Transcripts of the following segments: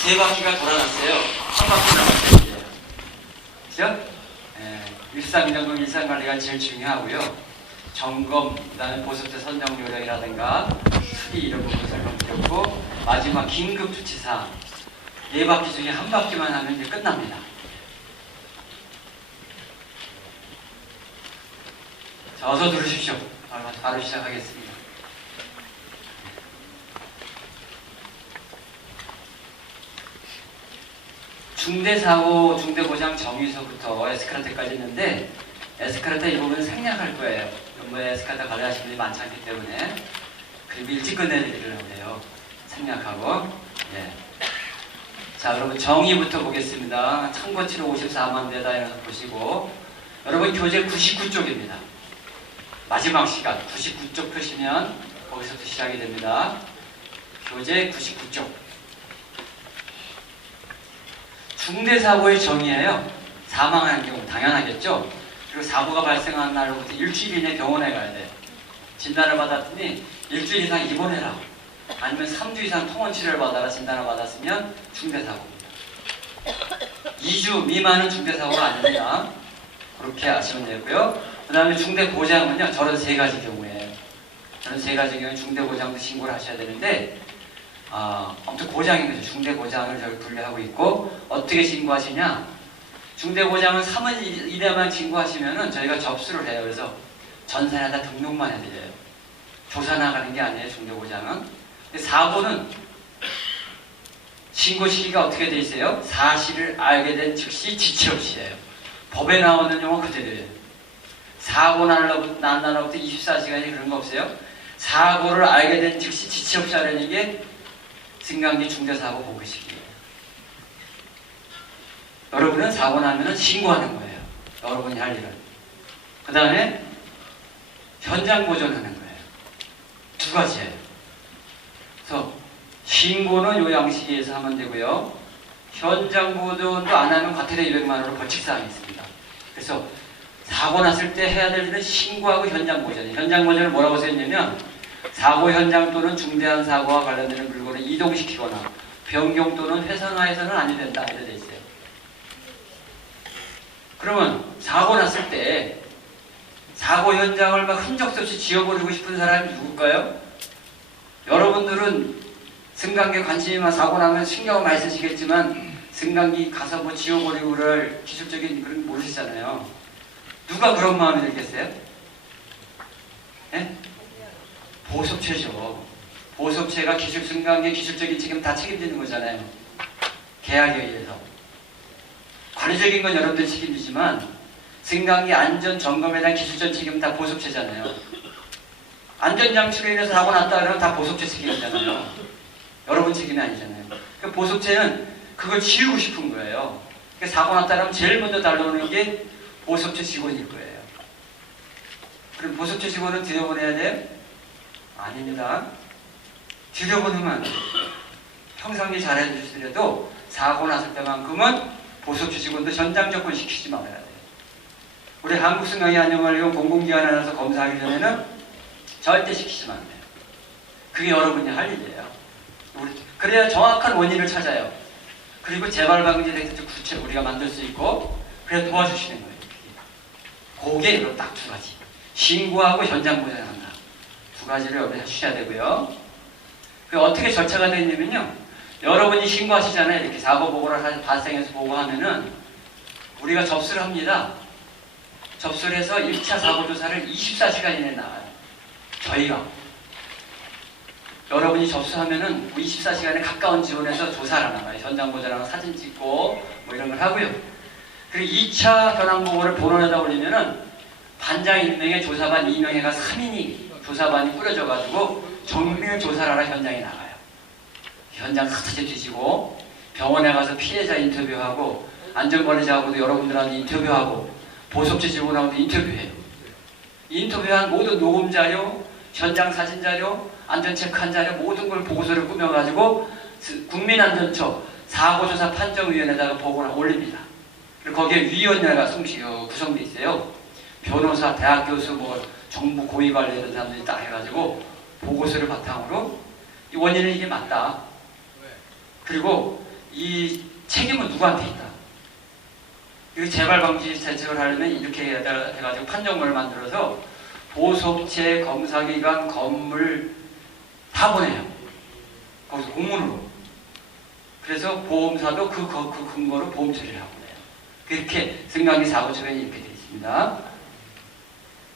세 바퀴가 돌아갔어요. 한 바퀴 남았어요. 그죠? 일상이동금 일상관리가 제일 중요하고요. 점검, 그다음에 보습제 선정 요령이라든가 수리 이런 부분 설명드렸고, 마지막 긴급 조치사항 네 바퀴 중에 한 바퀴만 하면 이제 끝납니다. 자, 어서 들으십시오. 바로 시작하겠습니다. 중대사고, 중대고장 정의서부터 에스카르타까지 있는데, 에스카르타 이 부분은 생략할 거예요. 연구에 에스카르타 관리하시는 분이 많지 않기 때문에 그리고 일찍 끝내드리려고 해요. 생략하고. 예. 자, 여러분 정의부터 보겠습니다. 참고치로 54만 대다 이렇게 보시고, 여러분 교재 99쪽입니다. 마지막 시간 99쪽 펴시면 거기서부터 시작이 됩니다. 교재 99쪽. 중대사고의 정의예요. 사망하는 경우 당연하겠죠. 그리고 사고가 발생한 날로부터 일주일 이내 병원에 가야 돼요. 진단을 받았더니 일주일 이상 입원해라, 아니면 3주 이상 통원 치료를 받아라 진단을 받았으면 중대사고입니다. 2주 미만은 중대사고가 아닙니다. 그렇게 아시면 되고요. 그 다음에 중대고장은요, 저런 세 가지 경우에, 저런 세 가지 경우에 중대고장도 신고를 하셔야 되는데, 아무튼 고장인 거죠. 중대고장을 저희 분류하고 있고, 어떻게 신고하시냐? 중대고장은 3월 이내만 신고하시면은 저희가 접수를 해요. 그래서 전산에다 등록만 해드려요. 조사 나가는 게 아니에요, 중대고장은. 근데 사고는 신고 시기가 어떻게 돼 있어요? 사실을 알게 된 즉시 지체 없이예요. 법에 나오는 용어 그대로예요. 사고 난 날로부터 24시간이 그런 거 없어요? 사고를 알게 된 즉시 지체 없이 하려는 게 승강기 중대사고 보고식이에요. 여러분은 사고 나면은 신고하는 거예요. 여러분이 할 일은. 그 다음에 현장 보존하는 거예요. 두 가지예요. 그래서 신고는 요 양식에서 하면 되고요. 현장 보존도 안 하면 과태료 200만 원으로 벌칙사항이 있습니다. 그래서 사고 났을 때 해야 될 일은 신고하고 현장 보존이에요. 현장 보존을 뭐라고 써있냐면, 사고 현장 또는 중대한 사고와 관련되는 물건을 이동시키거나 변경 또는 훼손하여서는 아니 된다, 이렇게 돼 있어요. 그러면 사고 났을 때 사고 현장을 막 흔적 없이 지워버리고 싶은 사람이 누굴까요? 여러분들은 승강기 관심이만 사고 나면 신경을 많이 쓰시겠지만, 승강기 가서 뭐 지워버리고 그럴 기술적인 그런 거 모르시잖아요. 누가 그런 마음이 들겠어요? 예? 보섭체죠. 보섭체가 승강기 기술적인 책임 다 책임지는 거잖아요. 계약에 의해서. 관리적인 건 여러분들 책임지지만 승강기 안전 점검에 대한 기술적 책임은 다 보섭체잖아요. 안전장치로 인해서 사고 났다 그러면 다 보섭체 책임이잖아요. 여러분 책임이 아니잖아요. 그러니까 보섭체는 그걸 지우고 싶은 거예요. 그러니까 사고 났다 그러면 제일 먼저 달려오는 게 보섭체 직원일 거예요. 그럼 보섭체 직원은 들여보내야 돼요? 아닙니다. 들여보내면 안 돼요. 평상시 잘해주시더라도 사고 났을 때만큼은 보섭체 직원도 현장 접근 시키지 말아야 돼요. 우리 한국승강기안전관리원 공공기관 안에서 검사하기 전에는 절대 시키시면 안 돼요. 그게 여러분이 할 일이에요. 그래야 정확한 원인을 찾아요. 그리고 재발방지 대책 구체 우리가 만들 수 있고, 그래야 도와주시는 거예요. 그게 딱 두 가지. 신고하고 현장 보존한다. 두 가지를 여러분이 하셔야 되고요. 그 어떻게 절차가 되냐면요, 여러분이 신고하시잖아요. 이렇게 사고 보고를 발생해서 보고하면은 우리가 접수를 합니다. 접수를 해서 1차 사고조사를 24시간 이내에 나와요. 저희가. 여러분이 접수하면은 24시간에 가까운 지원에서 조사를 나가요. 현장 보존하고 사진 찍고 뭐 이런 걸 하고요. 그리고 2차 현황 보고를 본원에다 올리면은 반장 1명에 조사반 2명에가 3인이 조사반이 꾸려져가지고 정밀 조사를 하러 현장에 나가요. 현장 흩어져 뒤지고 병원에 가서 피해자 인터뷰하고 안전관리자하고도 여러분들한테 인터뷰하고 보섭체 직원하고도 인터뷰해요. 인터뷰한 모든 녹음 자료, 현장 사진 자료, 안전 체크한 자료 모든 걸 보고서를 꾸며가지고 국민안전처 사고조사 판정위원회에다가 보고를 올립니다. 그리고 거기에 위원회가 구성되어 있어요. 변호사, 대학 교수, 뭐 정부 고위 관리하는 사람들이 딱 해가지고 보고서를 바탕으로 이 원인은 이게 맞다. 그리고 이 책임은 누구한테 있다. 이 재발 방지 대책을 하려면 이렇게 해가지고 판정문을 만들어서 보석체, 검사기관, 건물 다 보내요. 거기서 공문으로. 그래서 보험사도 그 근거로 보험 처리를 하고 그래요. 그렇게 승강기 사고 처분이 이렇게 되어 있습니다.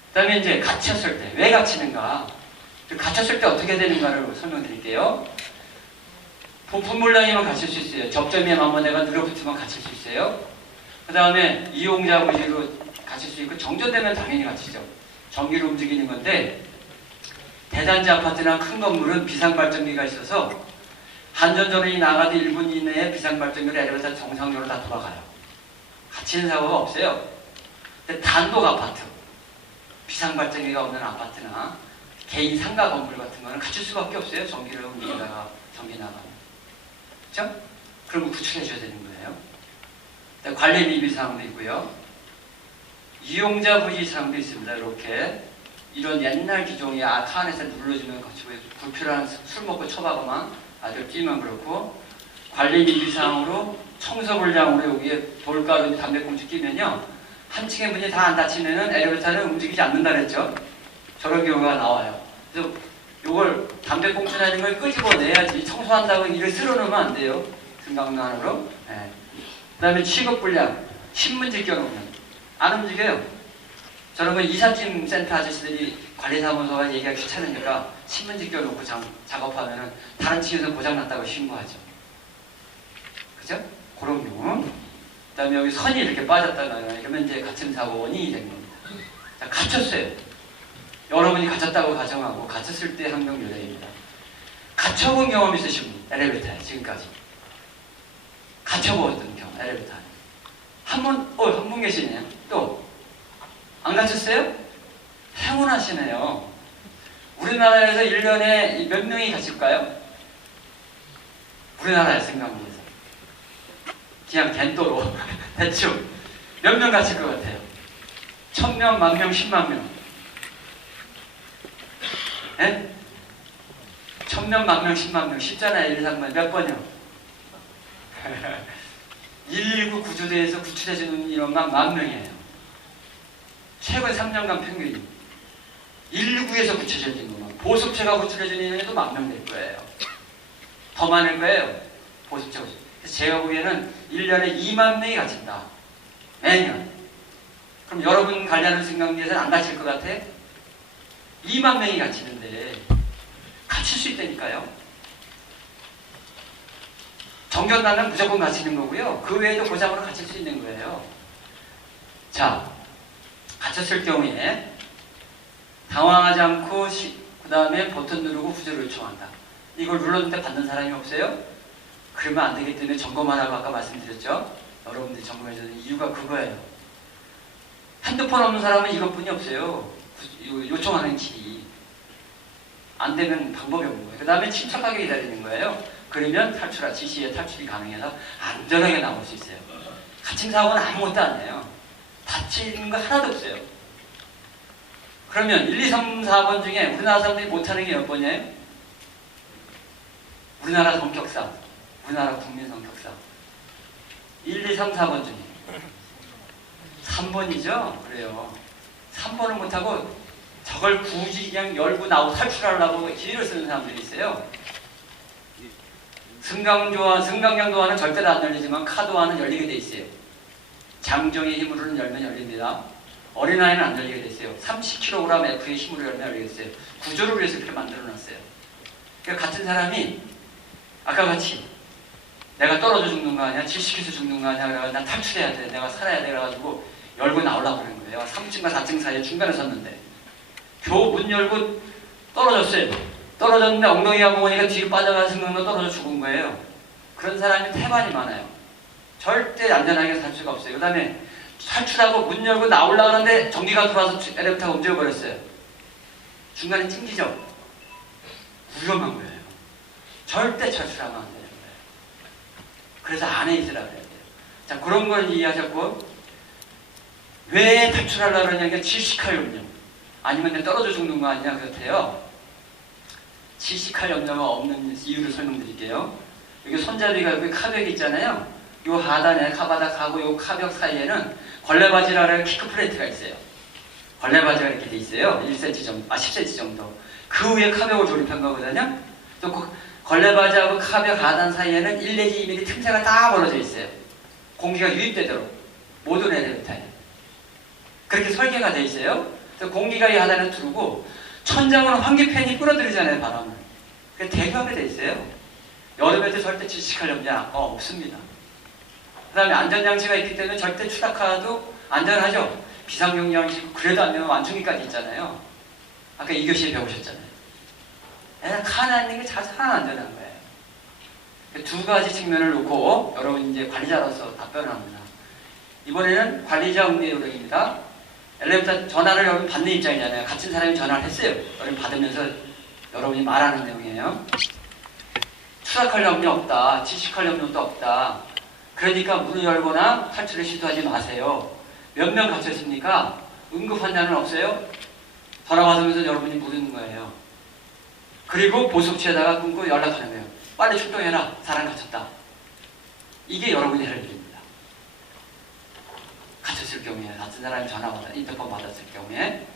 그 다음에 이제 갇혔을 때, 왜 갇히는가? 갇혔을 때 어떻게 되는가를 설명드릴게요. 부품 불량이면 갇힐 수 있어요. 접점에 마모내가 늘어붙으면 갇힐 수 있어요. 그 다음에 이용자 부지로 갇힐 수 있고, 정전되면 당연히 갇히죠. 전기로 움직이는 건데, 대단지 아파트나 큰 건물은 비상발전기가 있어서 한전전원이 나가도 1분 이내에 비상발전기로 엘리베이터 정상적으로 다 돌아가요. 갇히는 사고가 없어요. 근데 단독 아파트, 비상발전기가 없는 아파트나 개인 상가 건물 같은 거는 갇힐 수밖에 없어요. 전기를 움직이다가 전기 나가면. 그렇죠? 그러면 구출해 줘야 되는 거예요. 관리비 비상도 있고요. 이용자 부지 사항도 있습니다. 이렇게 이런 옛날 기종이 차 안에서 눌러주면 불필요한 술 먹고 쳐박으면 아주 뛰면 그렇고, 관리비 비상으로 청소불량으로 여기에 돌가루, 담배꽁초 끼면요, 한 층의 문이 다 안 닫히면은 엘리베이터는 움직이지 않는다 그랬죠. 저런 경우가 나와요. 그래서 이걸 담배꽁초나 이런 걸 끄집어내야지, 청소한다고 이걸 쓸어놓으면 안 돼요. 승강난으로. 네. 그 다음에 취급불량, 신문지 껴놓으면 안 움직여요. 저런 건 이삿짐 센터 아저씨들이 관리사무소가 얘기하기 귀찮으니까 신문지 껴놓고 작업하면은 다른 층에서 고장났다고 신고하죠. 그죠? 그런 경우. 그 다음에 여기 선이 이렇게 빠졌다가요. 이러면 이제 갇힘 사고 원인이 된 겁니다. 자, 갇혔어요. 여러분이 갇혔다고 가정하고, 갇혔을 때 항명 요령입니다. 갇혀본 경험 있으신 분, 엘리베이터에 지금까지. 갇혀보았던 경험, 엘리베이터. 한 분 계시네요. 또. 안 갇혔어요? 행운하시네요. 우리나라에서 1년에 몇 명이 갇힐까요? 우리나라의 승강기에서. 그냥 겐도로 대충 몇 명 갇힐 것 같아요? 1000명, 10,000명, 10만 명. 예? 1000명, 10,000명, 10만 명. 쉽잖아요. 1, 2, 3만 몇 번이요? 119 구조대에서 구출해주는 인원만 10,000명이에요. 최근 3년간 평균이 119에서 구출해주는 인원, 보습체가 구출해주는 인원이 또 10,000명 될 거예요. 더 많을 거예요. 보습체가. 그래서 제가 보기에는 1년에 2만 명이 갇힌다. 매년. 그럼 여러분 관리하는 승강기에서는 안 갇힐 것 같아? 2만 명이 갇히는데 갇힐 수 있다니까요. 정전 나면 무조건 갇히는 거고요. 그 외에도 고장으로 갇힐 수 있는 거예요. 자, 갇혔을 경우에 당황하지 않고 그 다음에 버튼 누르고 구조를 요청한다. 이걸 눌렀는데 받는 사람이 없어요? 그러면 안 되기 때문에 점검하라고 아까 말씀드렸죠. 여러분들이 점검해주는 이유가 그거예요. 핸드폰 없는 사람은 이것뿐이 없어요. 요청하는 길이. 안 되면 방법이 없는 거예요. 그 다음에 침착하게 기다리는 거예요. 그러면 지시에 탈출이 가능해서 안전하게 나올 수 있어요. 갇힌 사고는 아무것도 아니에요. 다치는 거 하나도 없어요. 그러면 1, 2, 3, 4번 중에 우리나라 사람들이 못하는 게 몇 번이에요? 우리나라 성격상, 우리나라 국민 성격상 1, 2, 3, 4번 중에 3번이죠? 그래요. 3번을 못하고 저걸 굳이 그냥 열고 나오고 탈출하려고 기회를 쓰는 사람들이 있어요. 승강장도어는 절대로 안 열리지만 카도어는 열리게 돼 있어요. 장정의 힘으로는 열면 열립니다. 어린아이는 안 열리게 돼 있어요. 30kg F의 힘으로 열면 열리겠어요. 구조를 위해서 그렇게 만들어놨어요. 그러니까 같은 사람이 아까 같이 내가 떨어져 죽는 거 아니야? 질식해서 죽는 거 아니야? 그래가지고 난 탈출해야 돼. 내가 살아야 돼. 그래가지고 열고 나오려고 그러는 거예요. 3층과 4층 사이에 중간에 섰는데 겨우 문 열고 떨어졌어요. 떨어졌는데 엉덩이가 보니까 뒤로 빠져가서 승강로 떨어져 죽은 거예요. 그런 사람이 태반이 많아요. 절대 안전하게 살 수가 없어요. 그 다음에 탈출하고 문 열고 나오려고 하는데 전기가 들어와서 엘리베이터가 움직여버렸어요. 중간에 찡기죠? 위험한 거예요. 절대 탈출하면 안 되는 거예요. 그래서 안에 있으라 그래야 돼요. 자, 그런 걸 이해하셨고, 왜 탈출하려고 그러냐니까 질식할 염려. 아니면 내가 떨어져 죽는 거 아니냐 그렇대요. 질식할 염려가 없는 이유를 설명드릴게요. 여기 손잡이가 여기 카벽이 있잖아요. 요 하단에 카바닥하고 요 카벽 사이에는 걸레바지라는 키크 플레이트가 있어요. 걸레바지가 이렇게 돼 있어요. 1cm 정도, 10cm 정도. 그 위에 카벽을 조립한 거거든요. 또 그 걸레바지하고 카벽 하단 사이에는 1 내지 2mm 틈새가 다 벌어져 있어요. 공기가 유입되도록 모든 엘리베이터에 그렇게 설계가 돼 있어요. 그래서 공기가 이 하단에 들어오고 천장으로 환기팬이 끌어들이잖아요, 바람을. 그래서 대기하게 돼 있어요. 여름에도 절대 질식할 염려 없습니다. 그 다음에 안전장치가 있기 때문에 절대 추락하도 안전하죠. 비상용량이고 그래도 안 되면 완충기까지 있잖아요. 아까 2교시에 배우셨잖아요. 칸 앉는 게 가장 안전한 거예요. 두 가지 측면을 놓고 여러분 이제 관리자로서 답변을 합니다. 이번에는 관리자 응대 요령입니다. 엘리베이터 전화를 여러분 받는 입장이잖아요. 같은 사람이 전화를 했어요. 여러분 받으면서 여러분이 말하는 내용이에요. 추락할 염려 없다. 질식할 염려도 없다. 그러니까 문을 열거나 탈출을 시도하지 마세요. 몇 명 갇혀 있습니까? 응급 환자는 없어요? 전화 받으면서 여러분이 물는 거예요. 그리고 보석치에다가 끊고 연락하는 거예요. 빨리 출동해라. 사람 갇혔다. 이게 여러분이 할 일입니다. 갇혔을 경우에, 같은 사람이 인터폰 받았을 경우에.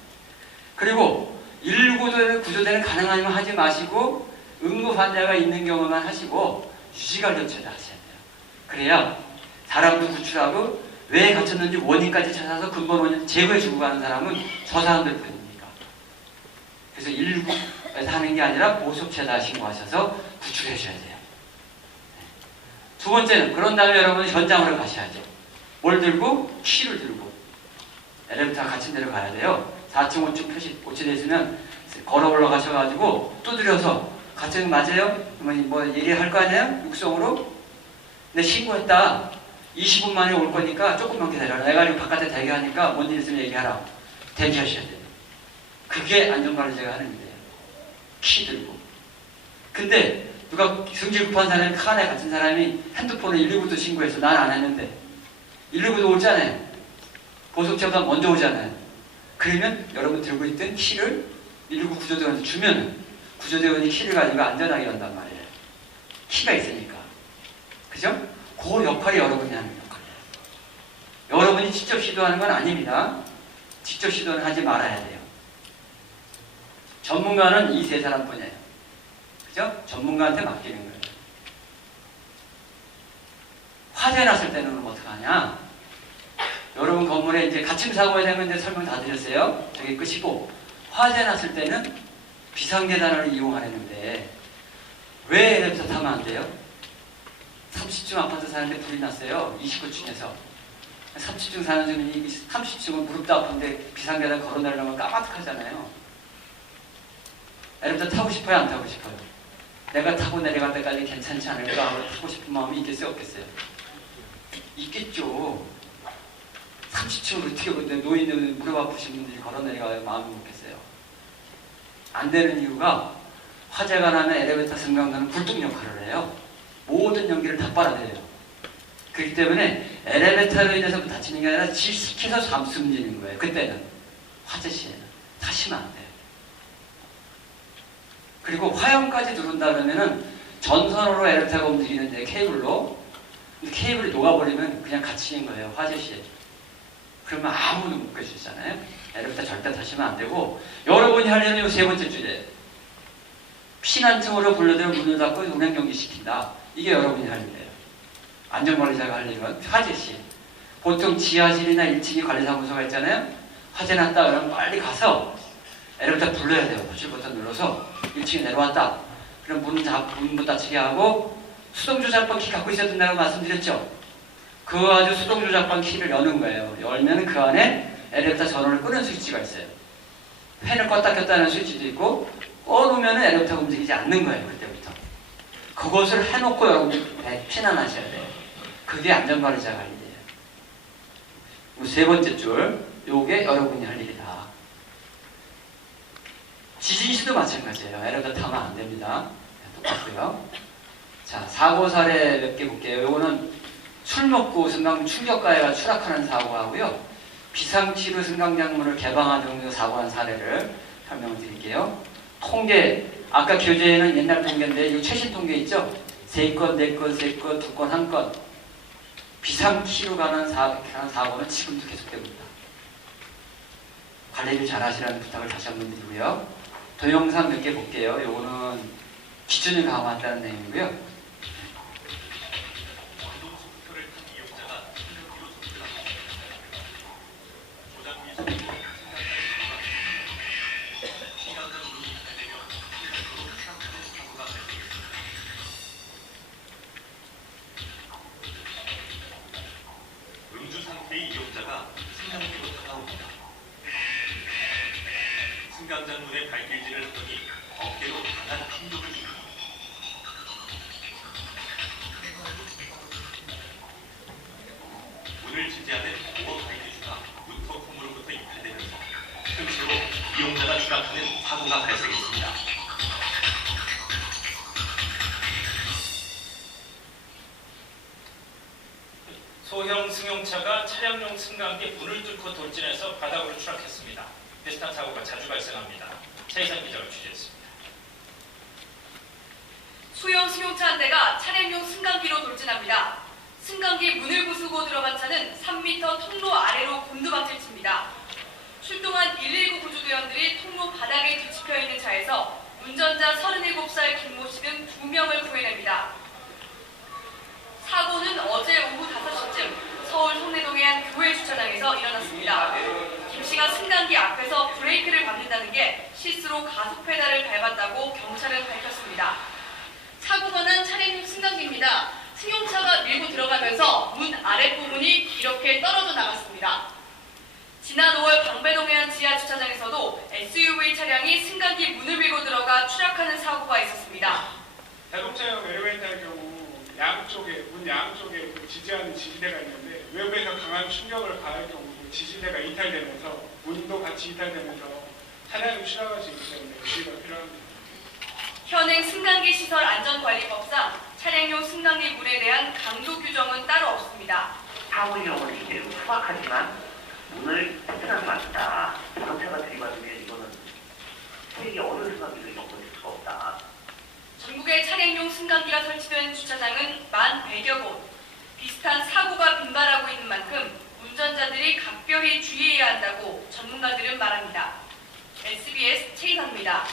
그리고 119 구조대는 가능하면 하지 마시고 응급 환자가 있는 경우만 하시고 유지관련 처리를 하셔야 돼요. 그래야 사람도 구출하고 왜 갇혔는지 원인까지 찾아서 근본 원인 제거해주고 가는 사람은 저 사람들 뿐입니다. 그래서 119에서 하는 게 아니라 보석체다 신고하셔서 구출해줘야 돼요. 두 번째는 그런 다음에 여러분은 현장으로 가셔야죠. 뭘 들고? 키를 들고 엘리베이터가 갇힌 데로 가야 돼요. 4층 5층 표시 고치되어 있으면 걸어 올라가셔가지고 두드려서 갇힌 거 맞아요? 뭐 얘기할 거 아니에요? 육성으로? 근데 신고했다. 20분 만에 올 거니까 조금만 기다려라. 내가 지금 바깥에 대기하니까 뭔 일 있으면 얘기하라. 대기하셔야 돼요. 그게 안전관리자가 하는 일이에요. 키 들고. 근데 누가 승질 급한 사람이 칸에 갇힌 사람이 핸드폰을 119도 신고해서 난 안 했는데 119도 오잖아요. 보석체보다 먼저 오잖아요. 그러면 여러분 들고 있던 키를 119 구조대원한테 주면 구조대원이 키를 가지고 안전하게 간단 말이에요. 키가 있으니까. 그죠? 그 역할이 여러분이 하는 역할이에요. 여러분이 직접 시도하는 건 아닙니다. 직접 시도는 하지 말아야 돼요. 전문가는 이 세 사람뿐이에요. 그죠? 전문가한테 맡기는 거예요. 화재 났을 때는 어떡하냐? 여러분 건물에 이제 갇힘 사고에 대한 이제 설명 다 드렸어요. 저게 끝이고 화재 났을 때는 비상계단을 이용하려는데 왜 엘리베이터 타면 안 돼요? 30층 아파트 사는데 불이 났어요. 29층에서 30층 사는 주민이 30층은 무릎도 아픈데 비상계단 걸어 내려면 까마득하잖아요. 엘리베이터 타고 싶어요? 안 타고 싶어요? 내가 타고 내려갈 때까지 괜찮지 않을까 하고 타고 싶은 마음이 있겠어요? 없겠어요? 있겠죠. 30층을 어떻게 근데 노인은 무릎 아프신 분들이 걸어 내려가요? 마음이 없겠어요? 안 되는 이유가 화재가 나면 엘리베이터 승강장은 굴뚝 역할을 해요. 모든 연기를 다 빨아들여요. 그렇기 때문에 엘리베이터로 인해서 다치는 게 아니라 질식해서 숨지는 거예요. 그때는 화재 시에는 타시면 안 돼요. 그리고 화염까지 들어온다 그러면은 전선으로 엘리베이터가 움직이는데 케이블로 근데 케이블이 녹아버리면 그냥 갇히는 거예요. 화재 시에. 그러면 아무도 못 계시잖아요. 엘리베이터 절대 타시면 안 되고 여러분이 할 일은 이 세 번째 주제예요. 피난층으로 불러들여 문을 닫고 운행 경기시킨다. 이게 여러분이 할 일이에요. 안전관리자가 할 일은 화재 시. 보통 지하실이나 1층이 관리사무소가 있잖아요. 화재 났다 그러면 빨리 가서 엘리베이터 불러야 돼요. 호출 버튼 눌러서 1층에 내려왔다. 그럼 문 못 닫히게 하고 수동조작반 키 갖고 있어야 된다고 말씀드렸죠. 그 아주 수동조작반 키를 여는 거예요. 열면 그 안에 엘리베이터 전원을 끄는 스위치가 있어요. 팬을 껐다 켰다 하는 스위치도 있고 꺼놓으면 엘리베이터가 움직이지 않는 거예요. 그때부터. 그것을 해놓고 여러분들 피난하셔야 돼요. 그게 안전관리자가 할 일이에요. 세 번째 줄, 요게 여러분이 할 일이다. 지진시도 마찬가지예요. 엘리베이터 타면 안 됩니다. 똑같고요. 자, 사고 사례 몇 개 볼게요. 요거는 술 먹고 승강 충격가해가 추락하는 사고하고요. 비상치료 승강장문을 개방하는 사고한 사례를 설명을 드릴게요. 통계, 아까 교재에는 옛날 통계인데 이 최신 통계 있죠? 3건, 4건, 3건, 2건, 1건 비상키로 가는 사고는 지금도 계속되고 있다. 관리를 잘 하시라는 부탁을 다시 한번 드리고요. 동영상 몇 개 볼게요. 요거는 기준을 강화한다는 내용이고요. 음주 상태의 이용자가 승강기로 다가옵니다. 승강장 문에 발길질을 하더니 어깨로 강한 충격을 줍니다. 문을 지지하는 보호 발길주가 문턱홈으로부터 이탈되면서 틈새로 이용자가 추락하는 사고가 발생했습니다. 소형 승용차가 차량용 승강기 문을 뚫고 돌진해서 바닥으로 추락했습니다. 비슷한 사고가 자주 발생합니다. 차희선 기자가 취재했습니다. 소형 승용차 한 대가 차량용 승강기로 돌진합니다. 승강기 문을 부수고 들어간 차는 3m 통로 아래로 곤두박질 칩니다. 출동한 119 구조대원들이 통로 바닥에 뒤집혀 있는 차에서 운전자 37살 김모 씨 등 2명을 구해냅니다. 사고는 어제 오후 5시쯤 서울 송내동의 한 교회 주차장에서 일어났습니다. 김 씨가 승강기 앞에서 브레이크를 밟는다는 게 실수로 가속 페달을 밟았다고 경찰은 밝혔습니다. 사고가 난 차량용 승강기입니다. 승용차가 밀고 들어가면서 문 아랫부분이 이렇게 떨어져 나갔습니다. 지난 5월 방배동의 한 지하 주차장에서도 SUV 차량이 승강기 문을 밀고 들어가 추락하는 사고가 있었습니다. 자동차용 엘리베이터의 경우 문 양쪽에 그 지지하는 지지대가 있는데 외부에서 강한 충격을 가할 경우 그 지지대가 이탈되면서 문도 같이 이탈되면서 차량이 추락할 수 있기 때문에 주의가 필요합니다. 현행 승강기 시설 안전관리법상 차량용 승강기 문에 대한 강도 규정은 따로 없습니다. 사고의 경우는 이제 소박하지만 문을 튼튼하게 만든다. 자동차가 들이받으면 이거는 세계 어느 승강기도 넘어질 수가 없다. 전국에 차량용 승강기가 설치된 주차장은 1,100여 곳. 비슷한 사고가 빈발하고 있는 만큼 운전자들이 각별히 주의해야 한다고 전문가들은 말합니다. SBS 최희선입니다.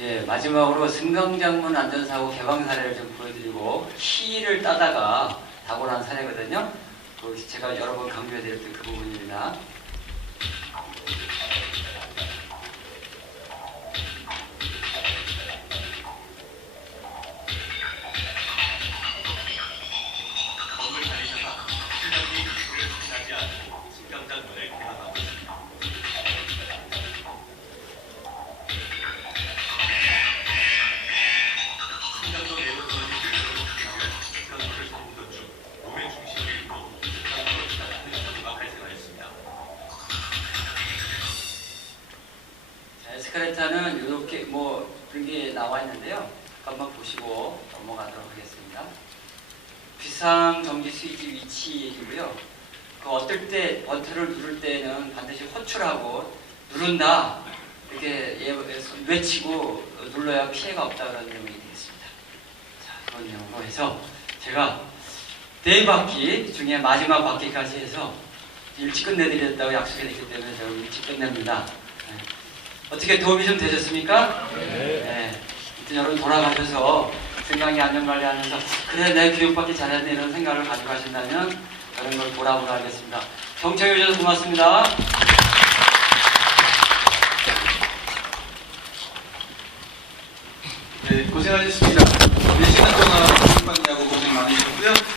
예, 마지막으로 승강장문 안전사고 개방 사례를 좀 보여드리고 키를 따다가 사고 난 사례거든요. 제가 여러 번 강조해드렸던 그 부분입니다. 건물 관리자가 승강기 기술을 확인하지 않고 승강장 문을 개방하고 있습니다. 승강장 내부 전기 기술로 승강문을 삼던 중 몸의 중심을 잃고 승강으로 추락하는 사고가 발생하였습니다. 자, 에스카레이터는 이렇게 그런 게 나와 있는데요. 잠깐만 보시고 넘어가도록 하겠습니다. 비상 정지 스위치 위치 얘기고요. 어떨 때 버튼을 누를 때는 반드시 호출하고 누른다 이렇게 외치고 눌러야 피해가 없다는 내용이 되겠습니다. 자, 그런 내용으로 해서 제가 4바퀴 중에 마지막 바퀴까지 해서 일찍 끝내드렸다고 약속했기 때문에 제가 일찍 끝냅니다. 네. 어떻게 도움이 좀 되셨습니까? 네. 여러분 돌아가셔서 승강기 안전관리하면서 그래 내 교육받기 잘했네 이런 생각을 가지고 가신다면 그런 걸 보람으로 하겠습니다. 경청해 주셔서 고맙습니다. 네, 고생하셨습니다. 4시간 동안 교육받느라고 고생 많으셨고요.